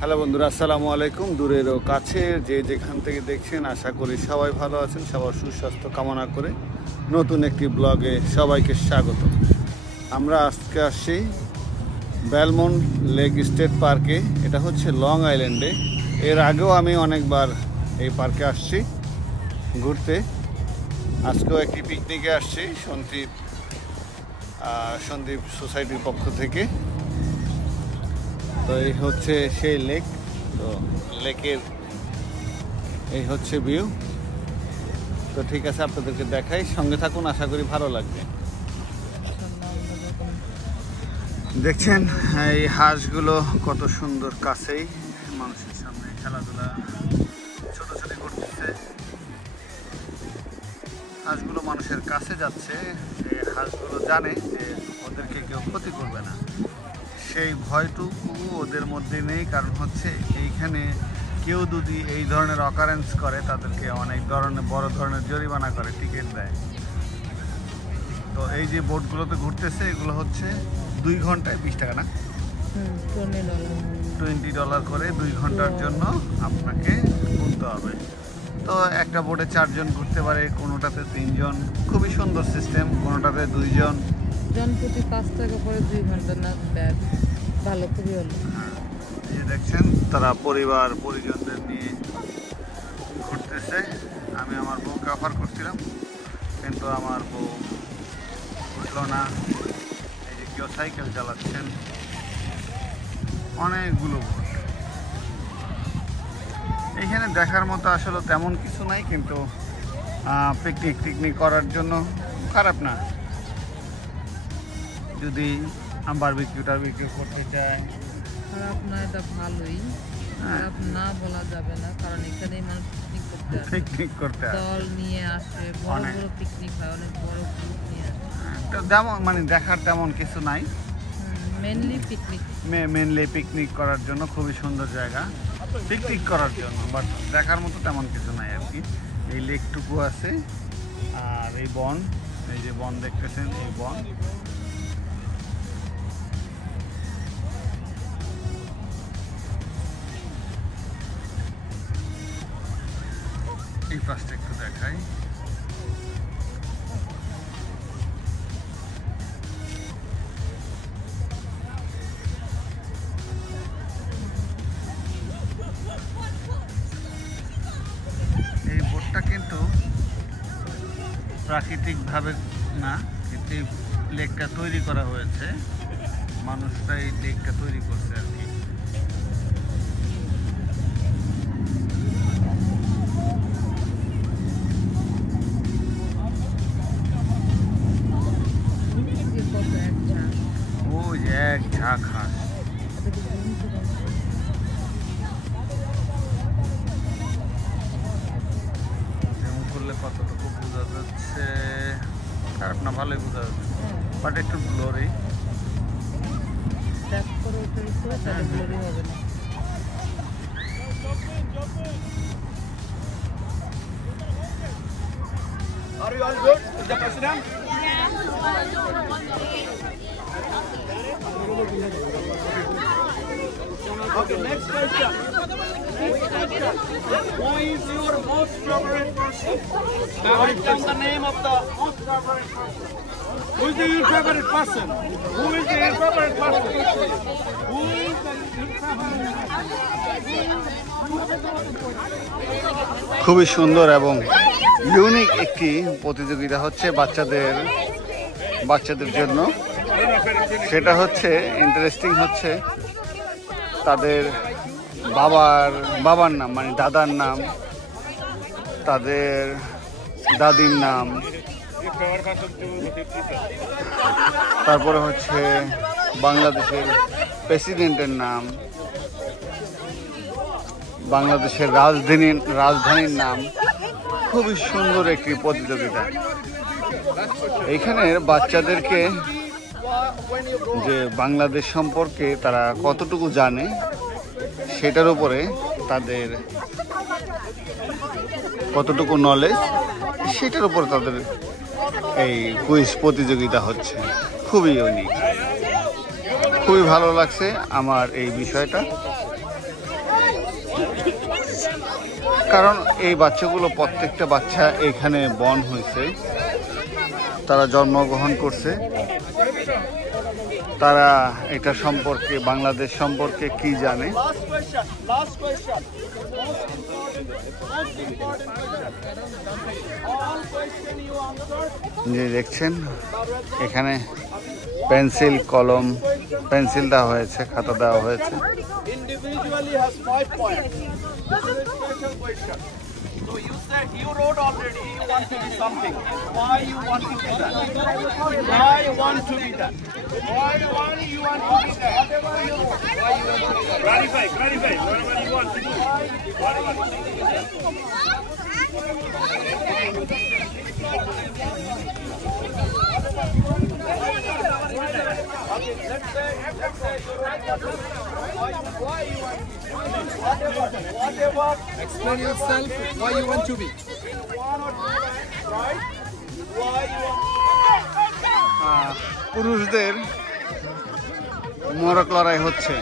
Hello বন্ধুরা, আসসালামু আলাইকুম। দূরেরও কাছের যে যেখান থেকে দেখছেন, আশা করি সবাই ভালো আছেন। সবার সুস্বাস্থ্য কামনা করে নতুন একটি ব্লগে সবাইকে স্বাগত। আমরা আজকে আসছি বেলমন্ট লেক স্টেট পার্কে। এটা হচ্ছে লং আইল্যান্ডে। এর আগেও আমি অনেকবার এই পার্কে আসছি ঘুরতে। আজকেও একটি পিকনিকে আসছি সন্দীপ সোসাইটির পক্ষ থেকে। তো এই হচ্ছে সেই লেক। তো লেকের এই হচ্ছে ভিউ। তো ঠিক আছে, আপনাদেরকে দেখাই, সঙ্গে থাকুন, আশা করি ভালো লাগবে। দেখছেন এই হাঁসগুলো কত সুন্দর, কাছেই মানুষের সামনে খেলাধুলা ছোটাছুটি করতেছে। হাঁসগুলো মানুষের কাছে যাচ্ছে। এই হাঁসগুলো জানে যে ওদেরকে কেউ ক্ষতি করবে না, সেই ভয়টুকু ওদের মধ্যে নেই। কারণ হচ্ছে এইখানে কেউ যদি এই ধরনের অকারেন্স করে তাদেরকে অনেক বড় ধরনের জরিমানা করে, টিকিট দেয়। তো এই যে বোটগুলোতে ঘুরতেছে, এগুলো হচ্ছে 2 ঘন্টায় 20 টাকা না, $20 করে 2 ঘন্টার জন্য আপনাকে ঘুরতে হবে। তো একটা বোটে 4 জন ঘুরতে পারে, কোনোটাতে 3 জন। খুবই সুন্দর সিস্টেম। কোনোটাতে 2 জন প্রতি 5 টাকা করে 2 ঘন্টা না, ভালো, খুবই ভালো। এই দেখছেন তারা পরিজনদের নিয়ে ঘুরতেছে। আমি আমার বউকে অফার করছিলাম, কিন্তু আমার বউ উঠলো না। এই যে কেউ সাইকেল চালাচ্ছেন, অনেকগুলো বোট। এইখানে দেখার মতো আসলে তেমন কিছু নাই, কিন্তু পিকনিক করার জন্য খারাপ না। যদি বারবিকিউ করতে চায়, খারাপ না, এটা ভালোই। খারাপ না বলা যাবে না, কারণ এখানেই মানুষ পিকনিক করতে আসে, দল নিয়ে আসে, বড় বড় পিকনিক হয়, অনেক বড় গ্রুপ নিয়ে আসে। তেমন দেখার তেমন কিছু নাই। মেনলি পিকনিক করার জন্য খুবই সুন্দর জায়গা, পিকনিক করার জন্য। বাট দেখার মতো তেমন কিছু নাই আর কি। এই লেকটুকু আছে, আর এই বন, এই যে বন দেখতেছেন, এই বন। এই পাশটা একটু দেখাই। এই বোটটা কিন্তু প্রাকৃতিকভাবে না, কিন্তু এই লেকটা তৈরি করা হয়েছে, মানুষরা এই লেকটা তৈরি করছে আর কি। ওই যে এক ঝাঁক হাঁস। যেমন করলে কতটুকু বোঝা যাচ্ছে, খারাপ না, ভালোই বোঝা যাচ্ছে, বাট একটু ব্লরি। Are you all good with the president? Okay, next question. Who is your most favorite person? Write down the name of the most favorite person. Who is your favorite person? Who is your favorite person? Who is your favorite? খুবই সুন্দর এবং unique একটি প্রতিযোগিতা হচ্ছে বাচ্চাদের জন্য। সেটা হচ্ছে ইন্টারেস্টিং, হচ্ছে তাদের বাবার নাম, মানে দাদার নাম, তাদের দাদির নাম, তারপরে হচ্ছে বাংলাদেশের প্রেসিডেন্টের নাম, বাংলাদেশের রাজধানীর নাম। খুবই সুন্দর একটি প্রতিযোগিতা। এইখানের বাচ্চাদেরকে যে বাংলাদেশ সম্পর্কে তারা কতটুকু জানে, সেটার উপরে তাদের কতটুকু নলেজ, সেটার উপরে তাদের এই কুইজ প্রতিযোগিতা হচ্ছে। খুবই ইউনিক, খুবই ভালো লাগছে আমার এই বিষয়টা। কারণ এই বাচ্চাগুলো প্রত্যেকটা বাচ্চা এখানে বর্ন হয়েছে, তারা জন্মগ্রহণ করছে, তারা এটা সম্পর্কে বাংলাদেশ সম্পর্কে কি জানে। যে দেখছেন এখানে পেন্সিল, কলম, পেন্সিল দেওয়া হয়েছে, খাতা দেওয়া হয়েছে। Individually has 5 points. This is a special question. So you said you wrote already you want to be something. Why you want to be that? Why want to be that? Why you want to be that? Whatever you want. Why you want to be that? Clarify. Whatever you want to do. Okay, let's say you why you want to be. Whatever. Explain yourself why you want to be. Right? Why you want পুরুষদের মরক লড়াই হচ্ছে।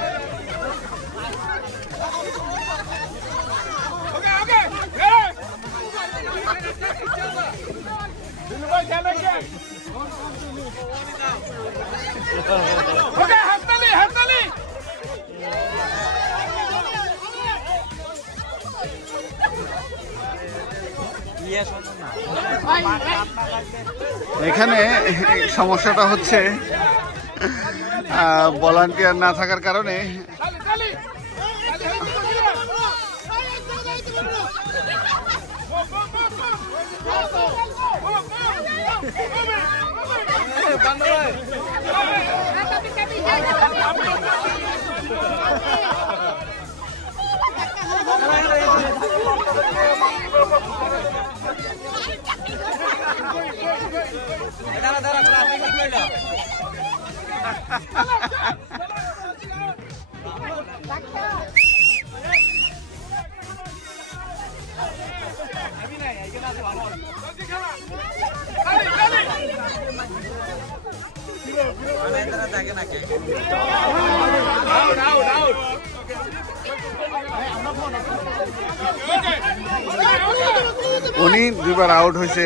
এখানে সমস্যাটা হচ্ছে volunteer না থাকার কারণে উনি দুবার আউট হয়েছে,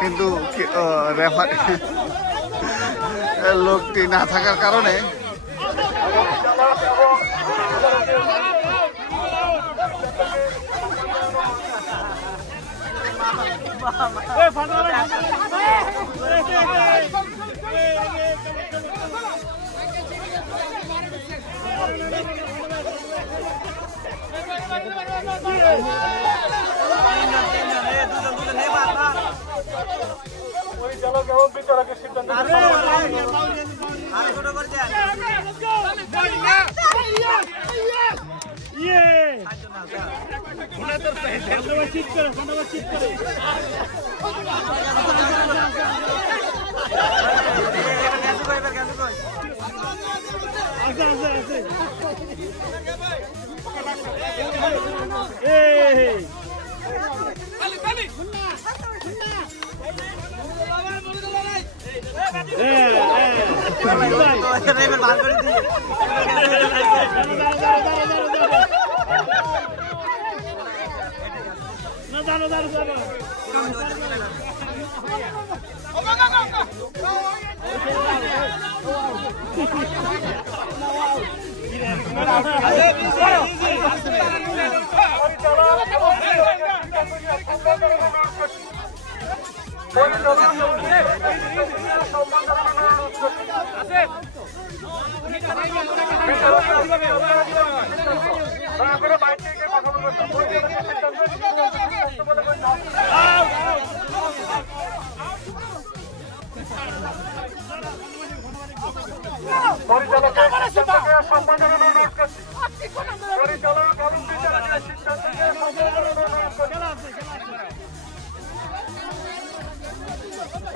কিন্তু রেফারি লোকটি না থাকার কারণে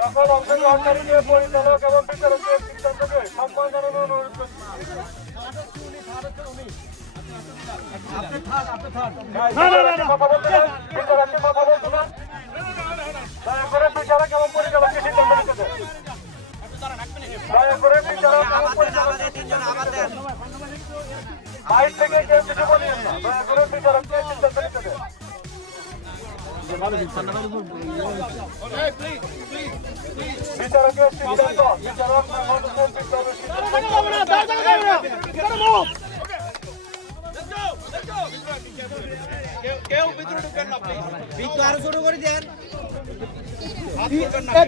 সকল অংশগ্রহণকারীকে পরিচালক এবং বিচারকের সিদ্ধান্তকে সম্মান জানানোর অনুরোধ করছি। দয়া করে বিচারক এবং পরিচালককে সিদ্ধান্ত নিতে দেন। দয়া করে বিচারক এবং পরিচালক বাইরে থেকে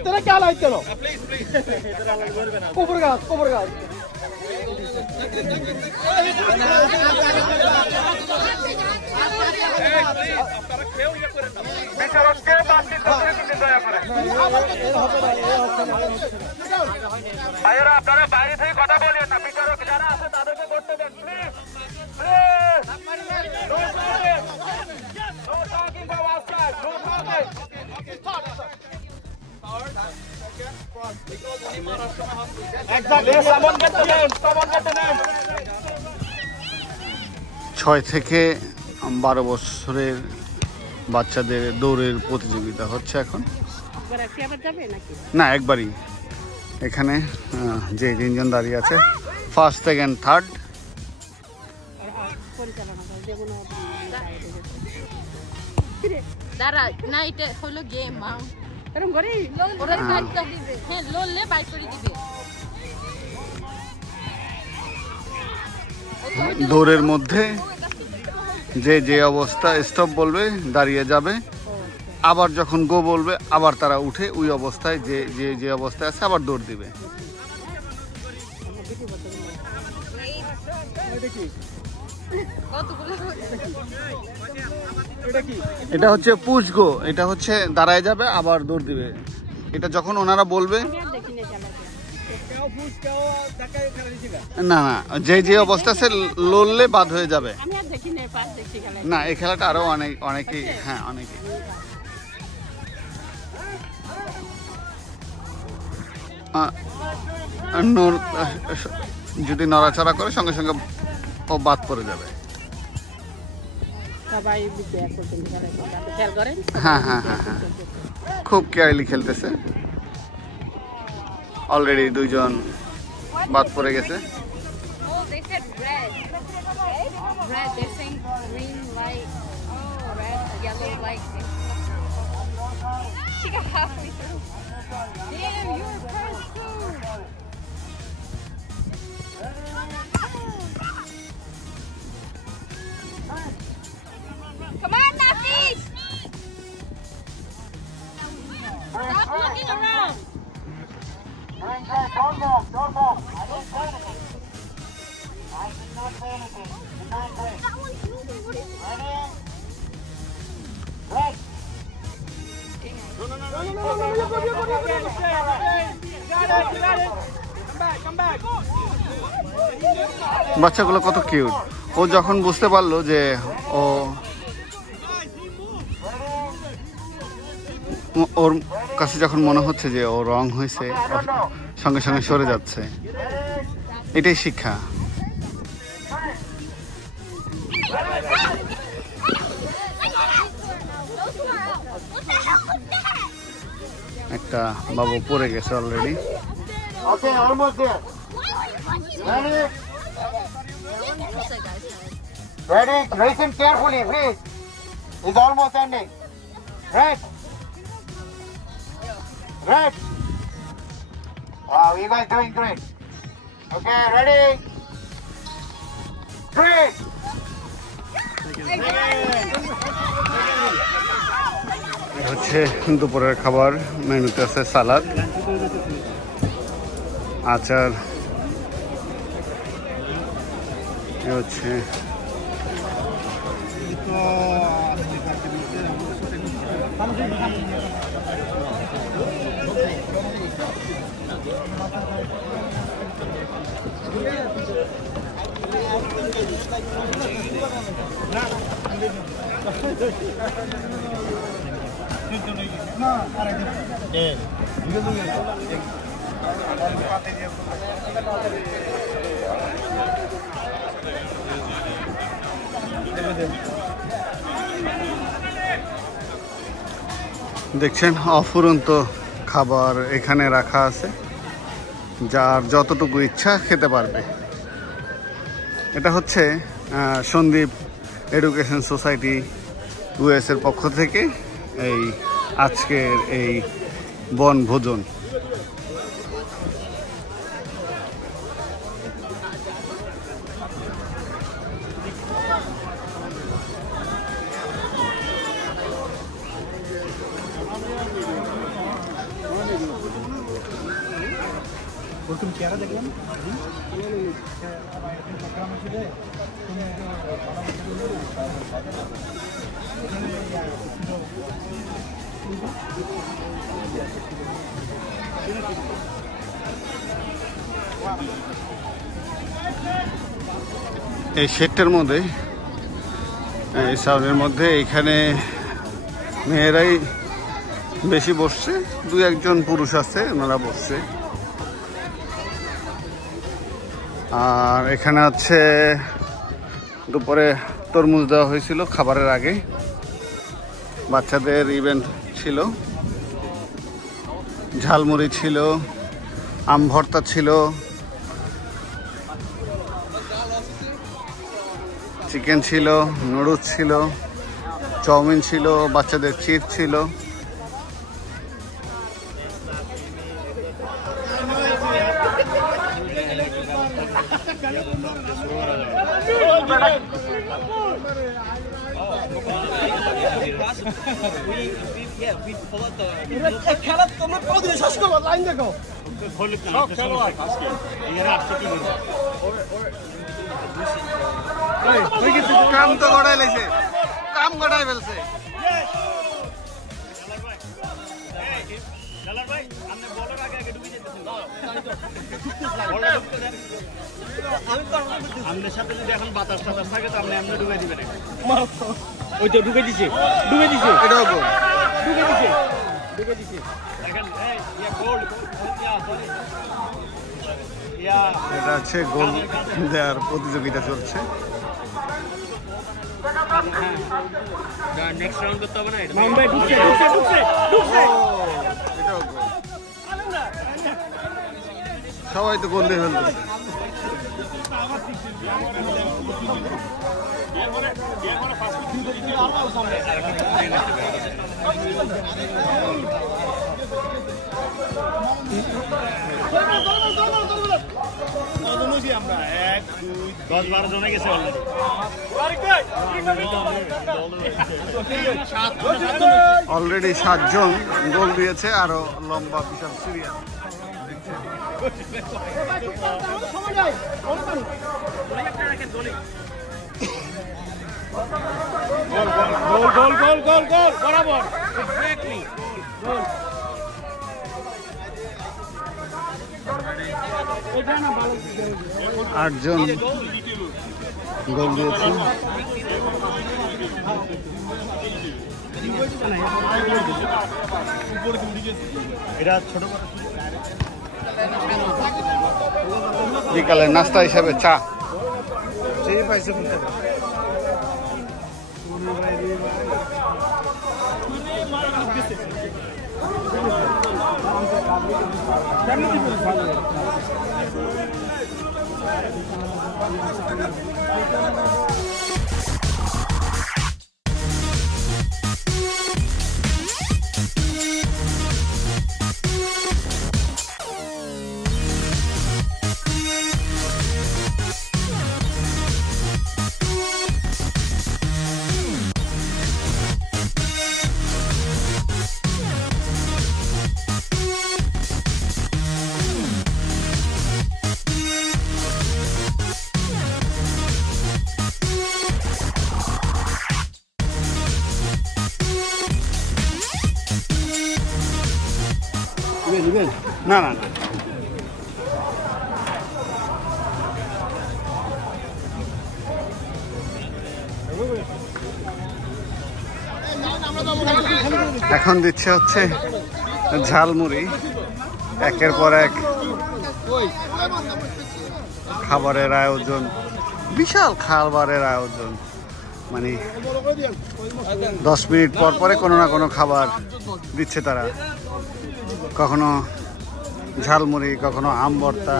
তোরা কে আলাই চলো কোবর গাছ ভাইয়েরা আপনারা বাইরে থেকে কথা বলেন না, বিচারক যারা আছে তাদেরকে করতে দেন প্লিজ। ছয় থেকে 12 বছরের বাচ্চাদের দৌড়ের প্রতিযোগিতা হচ্ছে এখন। না, একবারই। এখানে যে 3 জন দাঁড়িয়ে আছে, ফার্স্ট, সেকেন্ড, থার্ড। দাঁড়া না, এটা হলো গেম মা। এরকম করে ওরা কাটটা দিবে, হ্যাঁ লড়লে বাই করে দিবে। দৌড়ের মধ্যে যে অবস্থা স্টপ বলবে দাঁড়িয়ে যাবে, আবার যখন গো বলবে আবার তারা উঠে ওই অবস্থায় যে অবস্থায় আছে আবার দৌড় দিবে। এটা হচ্ছে পুশ গো, এটা হচ্ছে দাঁড়ায় যাবে আবার দৌড় দিবে। এটা যখন ওনারা বলবে না না, যে অবস্থা আছে লড়লে বাদ হয়ে যাবে। না, এই খেলাটা আরো অনেকেই, হ্যাঁ অনেকেই। যদি নড়াচড়া করে সঙ্গে সঙ্গে ও বাদ পড়ে যাবে। হ্যাঁ হ্যাঁ হ্যাঁ হ্যাঁ, খুব কেয়ারলি খেলতেছে। অলরেডি 2 জন বাদ পড়ে গেছে। Come on, Nafis! Stop looking around. Don't move. I didn't say anything. I did not say anything. Did not say. That one's moving. What is it? Ready? Right. বাচ্চাগুলো কত কিউট। ও যখন বুঝতে পারলো যে ওর কাছে যখন মনে হচ্ছে যে ও রং হয়েছে, সঙ্গে সঙ্গে সরে যাচ্ছে। এটাই শিক্ষা। একটা বাবু পড়ে গেছে already. Okay, almost there. Ready? Ready? Listen carefully, please. It's almost ending. Right? Right? Wow, you guys doing great. Okay, ready? Great! হচ্ছে দুপুরের খাবার। মেনুতে আছে সালাদ, আচার, হচ্ছে দেখছেন অফুরন্ত খাবার এখানে রাখা আছে, যার যতটুকু ইচ্ছা খেতে পারবে। এটা হচ্ছে সন্দীপ এডুকেশন সোসাইটি US এর পক্ষ থেকে এই আজকের এই বনভোজন। এই শেডটার মধ্যে, এই সাউন্ডের মধ্যে এখানে মেয়েরাই বেশি বসছে, দু একজন পুরুষ আছে ওনারা বসছে। আর এখানে হচ্ছে দুপুরে তরমুজ দেওয়া হয়েছিল খাবারের আগে, বাচ্চাদের ইভেন্ট ছিল, ঝালমুড়ি ছিল, আম ভর্তা ছিল, চিকেন ছিল, নুডলস ছিল, চাউমিন ছিল, বাচ্চাদের চিপস ছিল। কাম তো গড়াই লাইছে, কাম গড়াই ফেলছে। আমাদের সাথে যদি এখন বাতাস টাতাস থাকে তো আপনি ডুবে দিবেন। ওই তো ঢুকে দিছে, ঢুকে দিছে, এটাও গোল, ঢুকে দিছে, ঢুকে দিছে। দেখেন এটা হচ্ছে গোল দেওয়ার প্রতিযোগিতা চলছে। নেক্সট রাউন্ড করতে হবে না, মাউন্ট ভাই ঢুকছে ঢুকছে ঢুকছে ঢুকছে। এটাও গোল, সবাই তো গোল দিয়ে ফেলতেছে। আমরা 1 2 10-12 জনে গেছে অলরেডি 7 জন গোল দিয়েছে, আরো লম্বা বিশাল সিরিয়াল। গোল গোল গোল গোল গোল বরাবর, এক্স্যাক্টলি গোল। 8 জন গোল দিয়েছে। বিকালের নাস্তা হিসাবে চা পাইছে। না না এখন দিচ্ছে হচ্ছে ঝালমুড়ি, একের পর এক খাবারের আয়োজন, বিশাল খাবারের আয়োজন। মানে 10 মিনিট পর পরে কোনো না কোনো খাবার দিচ্ছে তারা, কখনো ঝালমুড়ি, কখনো আম ভর্তা,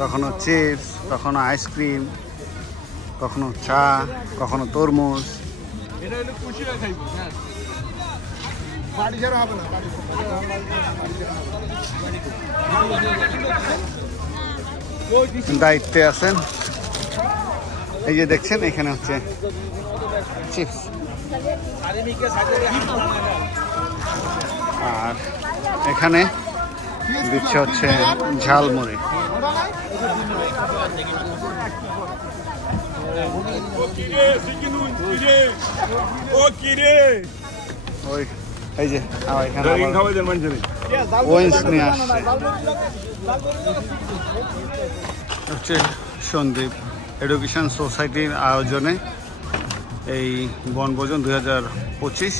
কখনো চিপস, কখনো আইসক্রিম, কখনো চা, কখনো তরমুজ। এটা হলো কুশিয়া খাইব। হ্যাঁ, বাড়ি ছাড়া হবে না। দায়িত্বে আছেন, এই যে দেখছেন এখানে হচ্ছে চিপস, আর এখানে দিচ্ছে হচ্ছে ঝালমুড়ি। ওই এই যে এখানে ওয়েন্স নিয়ে আসছে হচ্ছে সন্দীপ এডুকেশন সোসাইটির আয়োজনে এই বনভোজন 2025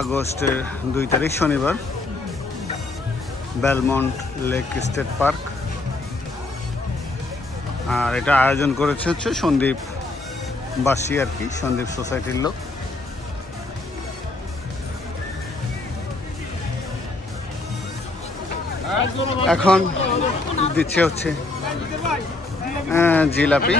আগস্টের 2 তারিখ শনিবার, বেলমন্ট লেক স্টেট পার্ক। আর এটা আয়োজন করেছে হচ্ছে সন্দীপ বাসী আর কি, সন্দীপ সোসাইটির লোক। এখন দিচ্ছে হচ্ছে জিলাপি।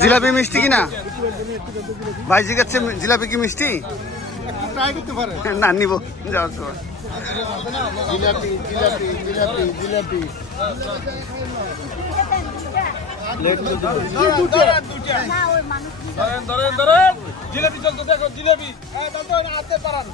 জিলাপি মিষ্টি কিনা ভাই জিজ্ঞাসা, জিলাপি কি মিষ্টি? ট্রাই করতে পারে না, নিব যাওয়ার সময়। জিলাপি জিলাপি জিলাপি জিলাপি জিলাপি চলতে দেখো, জিলাপি হাতে পারান।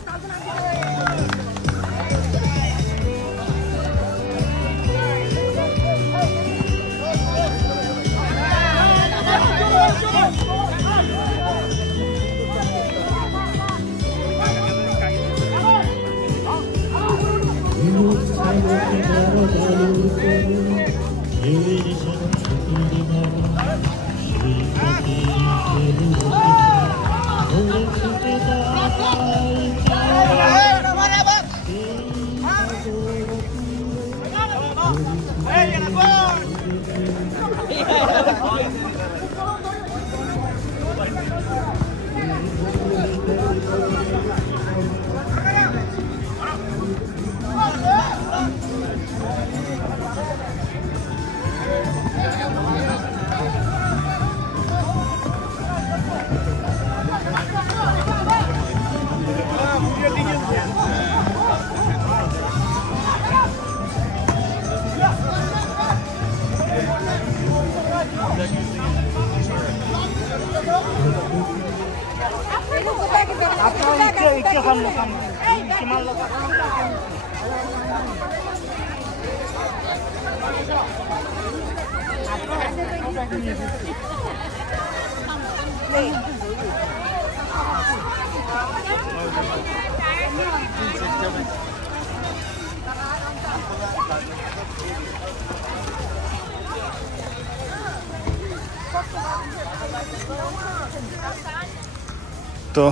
তো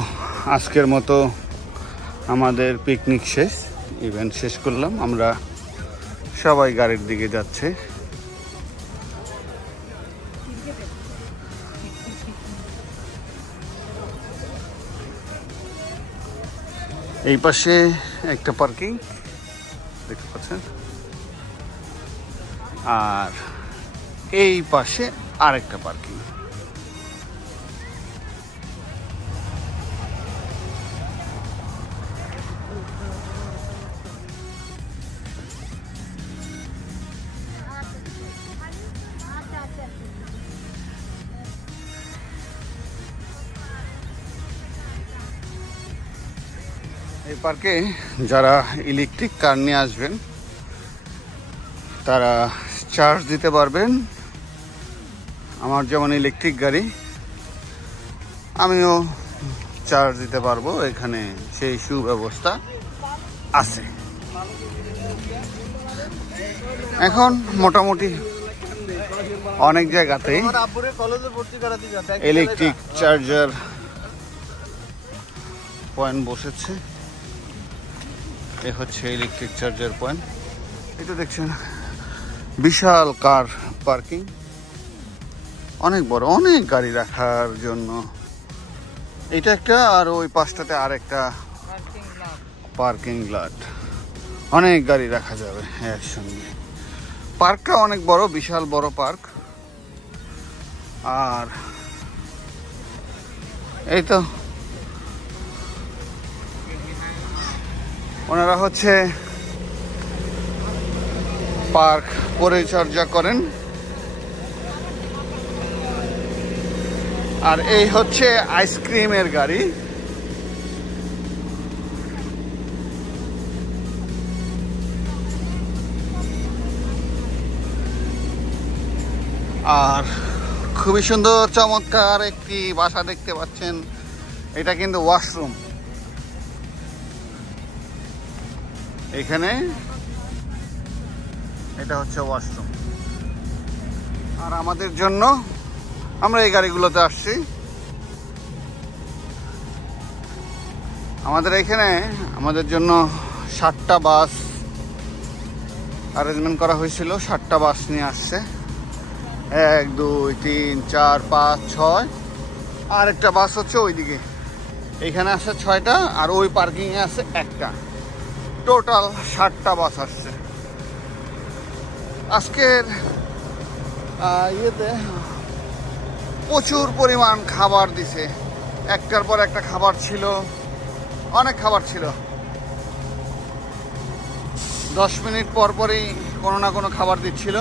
আজকের মতো আমাদের পিকনিক শেষ, ইভেন্ট শেষ করলাম। আমরা সবাই গাড়ির দিকে যাচ্ছে। এই পাশে একটা পার্কিং দেখতে পাচ্ছেন, আর এই পাশে আরেকটা পার্কিং। এই পার্কে যারা ইলেকট্রিক কার নিয়ে আসবেন তারা চার্জ দিতে পারবেন। আমার যেমন ইলেকট্রিক গাড়ি, আমিও চার্জ দিতে পারবো, এখানে সেই সুব্যবস্থা আছে। এখন মোটামুটি অনেক জায়গাতেই ইলেকট্রিক চার্জার পয়েন্ট বসেছে। এ হচ্ছে ইলেকট্রিক চার্জার পয়েন্ট। এটা দেখছেন বিশাল কার পার্কিং, অনেক বড়, অনেক গাড়ি রাখার জন্য এটা একটা, আর ওই পাশটাতে আর একটা পার্কিং লট, অনেক গাড়ি রাখা যাবে একসঙ্গে। পার্কটা অনেক বড়, বিশাল বড় পার্ক। আর এই তো ওনারা হচ্ছে পার্ক পরিচর্যা করেন। আর এই হচ্ছে আইসক্রিমের গাড়ি। আর খুবই সুন্দর চমৎকার একটি বাসা দেখতে পাচ্ছেন। এটা কিন্তু ওয়াশরুম, এখানে এটা হচ্ছে ওয়াশরুম। আর আমাদের জন্য, আমরা এই গাড়িগুলোতে আসছি, আমাদের এখানে আমাদের জন্য 7টা বাস অ্যারেঞ্জমেন্ট করা হয়েছিল। 7টা বাস নিয়ে আসছে, 1 2 3 4 5 6, আর একটা বাস হচ্ছে ওইদিকে। এখানে আছে 6টা, আর ওই পার্কিংয়ে আছে একটা। টোটাল 7টা বাস আসছে। আজকের ইয়েতে প্রচুর পরিমাণ খাবার দিছে, একটার পর একটা খাবার ছিল, অনেক খাবার ছিল। 10 মিনিট পর পরই কোনো না কোনো খাবার দিচ্ছিল।